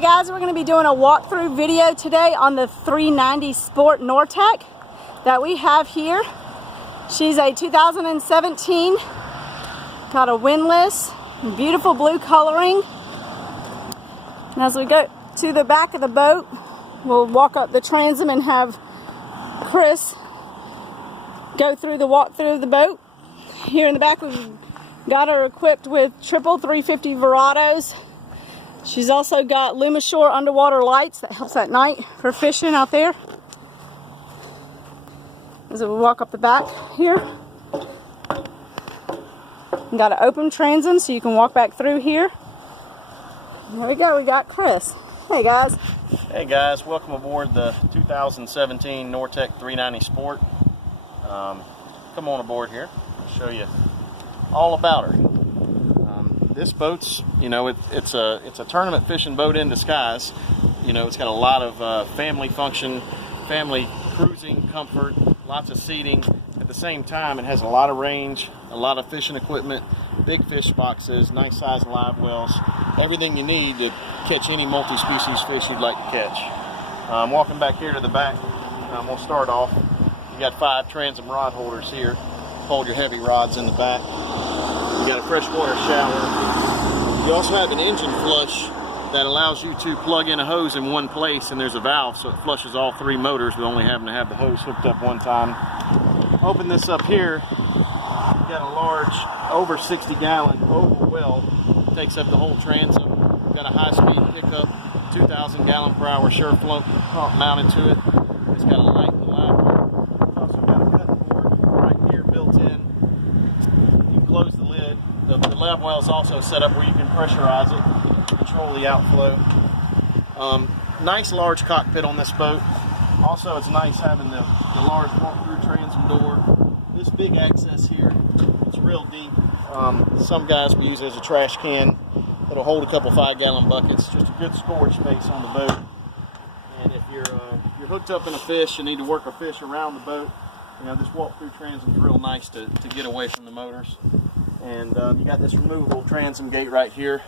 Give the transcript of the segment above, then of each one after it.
Hey guys, we're going to be doing a walkthrough video today on the 390 Sport Nortec that we have here. She's a 2017, got a windlass, beautiful blue coloring. And as we go to the back of the boat, we'll walk up the transom and have Chris go through the walkthrough of the boat. Here in the back we've got her equipped with triple 350 Verados. She's also got Lumishore underwater lights that helps at night for fishing out there. As we walk up the back here, we got an open transom so you can walk back through here. There we go, we got Chris. Hey guys. Hey guys, welcome aboard the 2017 Nortec 390 Sport. Come on aboard here. I'll show you all about her. This boat's, it's a tournament fishing boat in disguise. It's got a lot of family function, family cruising comfort, lots of seating. At the same time, it has a lot of range, a lot of fishing equipment, big fish boxes, nice size live wells, everything you need to catch any multi-species fish you'd like to catch. Walking back here to the back, we'll start off. You got 5 transom rod holders here. Hold your heavy rods in the back. You got a freshwater shower. You also have an engine flush that allows you to plug in a hose in one place, and there's a valve so it flushes all 3 motors with only having to have the hose hooked up one time. Open this up here. You got a large, over 60-gallon oval well. Takes up the whole transom. Got a high-speed pickup, 2,000 gallon per hour SureFloat pump mounted to it. It's got a light and live well. It's also got a cutting board right here built in. You can close the lid. The lab well is also set up where you can pressurize it, control the outflow. Nice large cockpit on this boat. Also, it's nice having the large walk-through transom door. This big access here, it's real deep. Some guys will use it as a trash can. It'll hold a couple 5-gallon buckets. Just a good storage space on the boat. And if you're hooked up in a fish, you need to work a fish around the boat. This walk-through transom is real nice to get away from the motors. And you got this removable transom gate right here.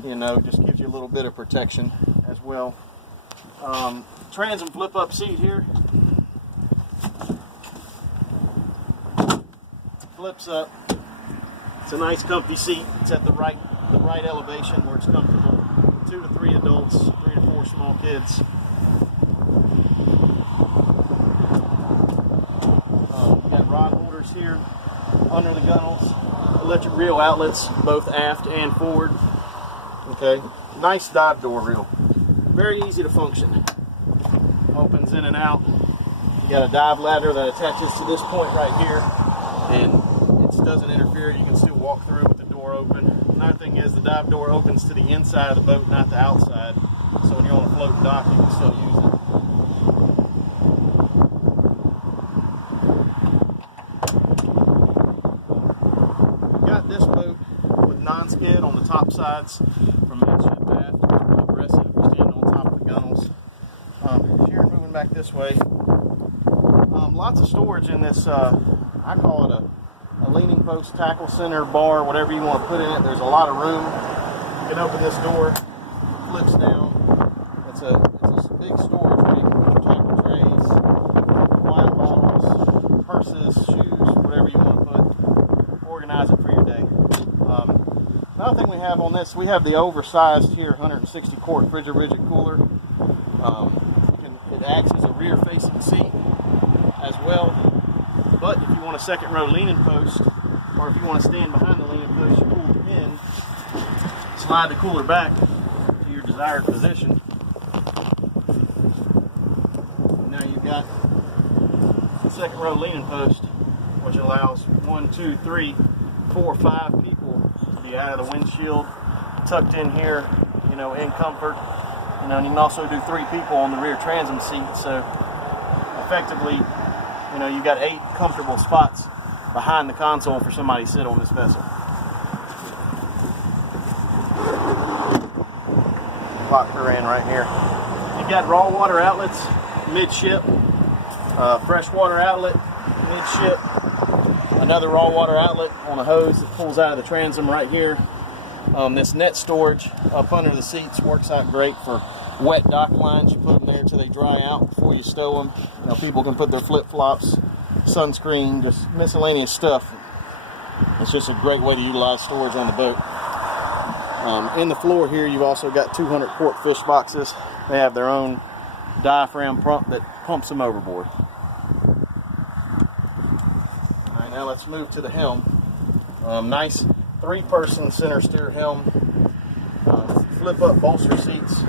Just gives you a little bit of protection as well. Transom flip-up seat here. Flips up. It's a nice comfy seat. It's at the right elevation where it's comfortable. 2 to 3 adults, 3 to 4 small kids. You got rod holders here under the gunnels. Electric reel outlets, both aft and forward. Okay, nice dive door reel. Very easy to function. Opens in and out. You got a dive ladder that attaches to this point right here, and it doesn't interfere. You can still walk through with the door open. Another thing is the dive door opens to the inside of the boat, not the outside. So when you're on a floating dock, you can still use it. We've got this boat with non-skid on the top sides from midship to aft. It's real aggressive. We're standing on top of the gunnels. Here, moving back this way. Lots of storage in this, I call it a leaning post, tackle center, bar, whatever you want to put in it. There's a lot of room. You can open this door, flips down. It's a big storage where you can put your tackle trays, wine bottles, purses, shoes, whatever you want to put. Organize it for your day. Another thing we have on this, we have the oversized here 160 quart Frigid-Rigid cooler. It acts as a rear-facing seat as well. But if you want a second row leaning post, or if you want to stand behind the leaning post, you pull the pin, slide the cooler back to your desired position. And now you've got the second row leaning post, which allows 1, 2, 3, 4, 5 people to be out of the windshield, tucked in here, in comfort. And you can also do 3 people on the rear transom seat. So effectively, you've got 8 comfortable spots behind the console for somebody to sit on this vessel. Lock her in right here. You've got raw water outlets midship, freshwater outlet midship, another raw water outlet on a hose that pulls out of the transom right here. This net storage up under the seats works out great for wet dock lines. You put them there until they dry out before you stow them. You know, people can put their flip-flops, sunscreen, just miscellaneous stuff. It's just a great way to utilize storage on the boat. In the floor here, you've also got 200 quart fish boxes. They have their own diaphragm pump that pumps them overboard. All right, now let's move to the helm. Nice 3-person center steer helm. Flip up bolster seats.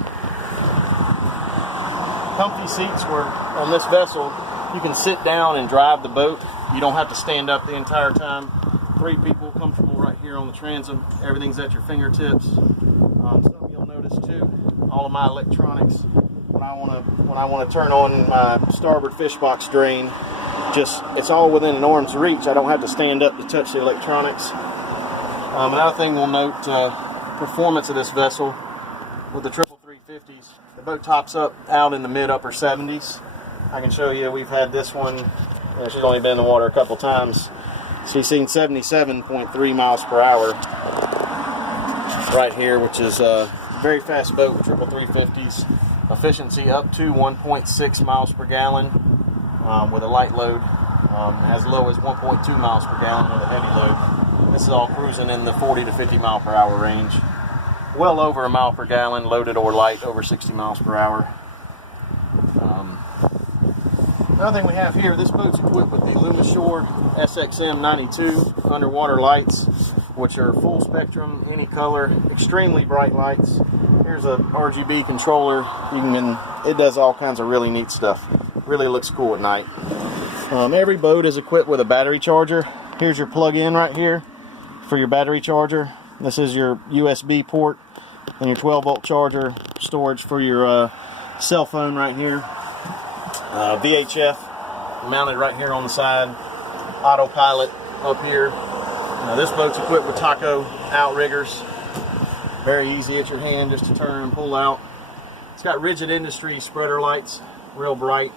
Comfy seats where on this vessel you can sit down and drive the boat. You don't have to stand up the entire time. 3 people comfortable right here on the transom. Everything's at your fingertips. Something you'll notice too, all of my electronics. When I want to turn on my starboard fish box drain, it's all within an arm's reach. I don't have to stand up to touch the electronics. Another thing we'll note, performance of this vessel with the 350s. The boat tops up out in the mid-upper 70s. I can show you, we've had this one, she's only been in the water a couple times. She's seen 77.3 miles per hour right here, which is a very fast boat with 350s. Efficiency up to 1.6 miles per gallon with a light load, as low as 1.2 miles per gallon with a heavy load. This is all cruising in the 40 to 50 mile per hour range. Well over a mile per gallon, loaded or light, over 60 miles per hour. Another thing we have here, this boat's equipped with the Lumishore SXM 92 underwater lights, which are full spectrum, any color, extremely bright lights. Here's a RGB controller. It does all kinds of really neat stuff. Really looks cool at night. Every boat is equipped with a battery charger. Here's your plug-in right here for your battery charger. This is your USB port and your 12-volt charger storage for your cell phone right here. VHF mounted right here on the side. Autopilot up here. This boat's equipped with Taco outriggers. Very easy at your hand just to turn and pull out. It's got Rigid Industries spreader lights, real bright.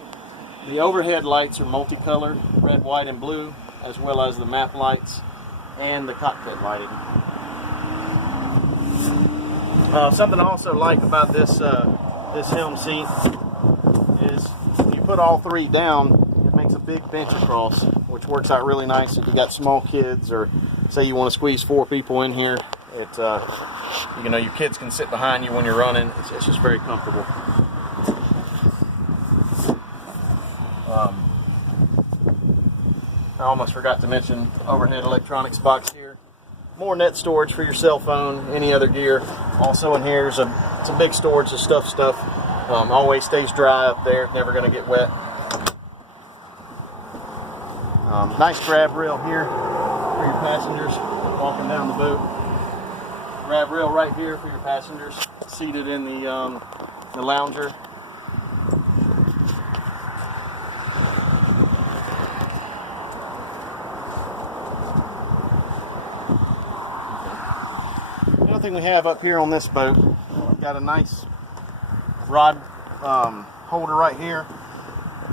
The overhead lights are multicolored, red, white, and blue, as well as the map lights and the cockpit lighting. Something I also like about this helm seat is if you put all 3 down, it makes a big bench across, which works out really nice if you got small kids, or say you want to squeeze 4 people in here. Your kids can sit behind you when you're running. It's just very comfortable. I almost forgot to mention overhead electronics box here. More net storage for your cell phone, any other gear. Also in here it's a big storage of stuff. Always stays dry up there, never going to get wet. Nice grab rail here for your passengers walking down the boat. Grab rail right here for your passengers seated in the lounger. The other thing we have up here on this boat, we've got a nice rod holder right here.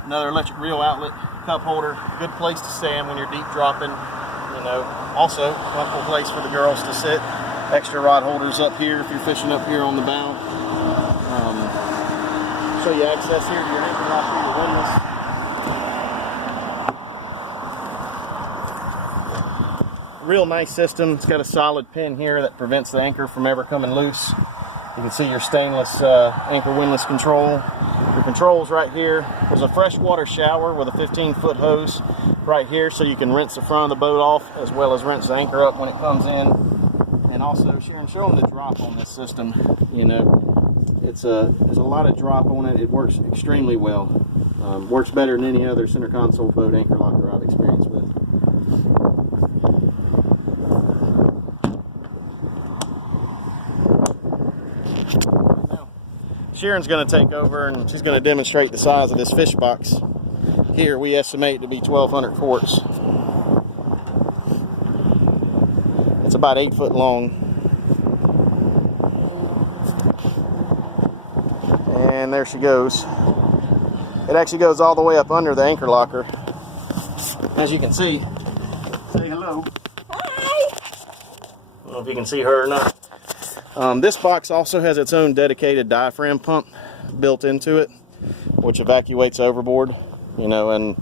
Another electric reel outlet, cup holder, good place to stand when you're deep dropping. Also comfortable place for the girls to sit. Extra rod holders up here if you're fishing up here on the bow. Show you access here to your anchor locker, your windlass. Real nice system. It's got a solid pin here that prevents the anchor from ever coming loose. You can see your stainless anchor windlass control. Your controls right here. There's a freshwater shower with a 15-foot hose right here, so you can rinse the front of the boat off as well as rinse the anchor up when it comes in. And also, Sharon, show them the drop on this system. There's a lot of drop on it. It works extremely well. Works better than any other center console boat anchor locker I've experienced with. Now, Sharon's going to take over and she's going to demonstrate the size of this fish box. Here we estimate to be 1,200 quarts. It's about 8 foot long. And there she goes. It actually goes all the way up under the anchor locker. As you can see, say hello. Hi! I don't know if you can see her or not. This box also has its own dedicated diaphragm pump built into it, which evacuates overboard. You know, and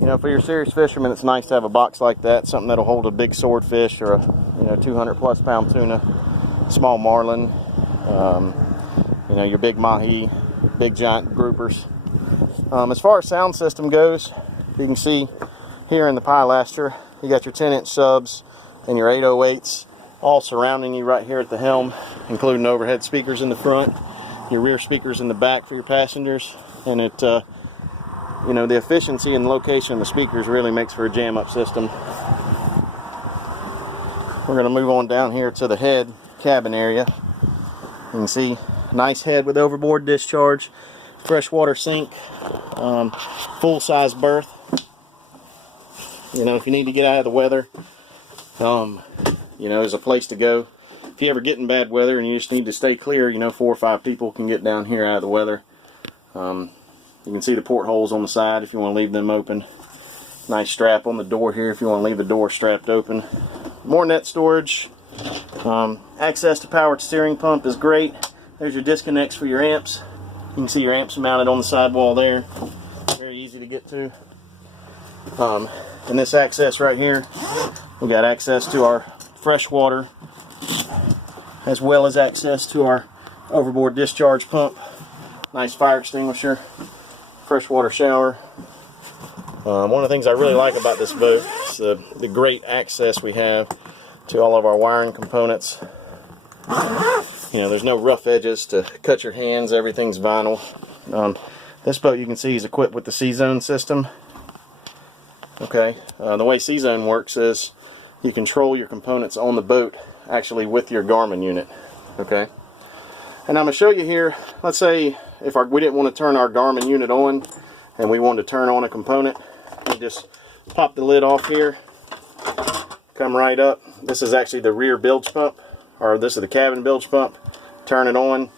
you know, for your serious fishermen, it's nice to have a box like that, something that'll hold a big swordfish or a 200+ pound tuna, small marlin, you know, your big mahi, big giant groupers. As far as sound system goes, you can see here in the pilaster, you got your 10-inch subs and your 808s all surrounding you right here at the helm, including overhead speakers in the front, your rear speakers in the back for your passengers, and it, you know, the efficiency and location of the speakers really makes for a jam-up system. We're going to move on down here to the head cabin area. You can see nice head with overboard discharge, freshwater sink, full-size berth. You know, if you need to get out of the weather, you know, there's a place to go. If you ever get in bad weather and you just need to stay clear, you know, 4 or 5 people can get down here out of the weather. You can see the portholes on the side if you want to leave them open. Nice strap on the door here if you want to leave the door strapped open. More net storage. Access to powered steering pump is great. There's your disconnects for your amps. You can see your amps mounted on the sidewall there. Very easy to get to. And this access right here, we got access to our fresh water, as well as access to our overboard discharge pump. Nice fire extinguisher, freshwater shower. One of the things I really like about this boat is the great access we have to all of our wiring components. You know, there's no rough edges to cut your hands, everything's vinyl. This boat, you can see, is equipped with the C-Zone system. Okay, the way C-Zone works is you control your components on the boat actually with your Garmin unit. Okay, and I'm going to show you here, let's say if we didn't want to turn our Garmin unit on and we wanted to turn on a component, you just pop the lid off here, come right up. This is actually the rear bilge pump, or this is the cabin bilge pump. Turn it on.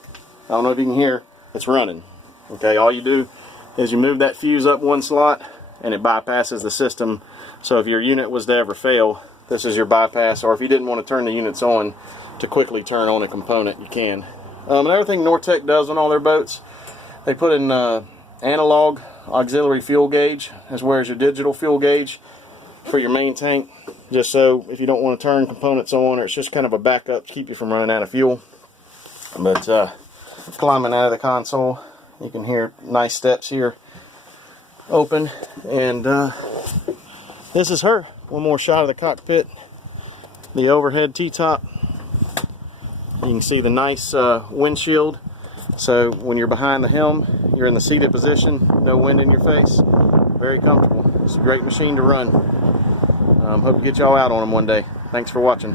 I don't know if you can hear, it's running. Okay, all you do is you move that fuse up one slot and it bypasses the system. So if your unit was to ever fail, this is your bypass, or if you didn't want to turn the units on to quickly turn on a component, you can. Another thing Nortec does on all their boats, they put in analog auxiliary fuel gauge, as well as your digital fuel gauge for your main tank, just so if you don't want to turn components on, or it's just kind of a backup to keep you from running out of fuel. But climbing out of the console, you can hear nice steps here open, and this is her. One more shot of the cockpit, the overhead T-top. You can see the nice windshield, so when you're behind the helm, you're in the seated position, no wind in your face, very comfortable. It's a great machine to run. Hope to get y'all out on them one day. Thanks for watching.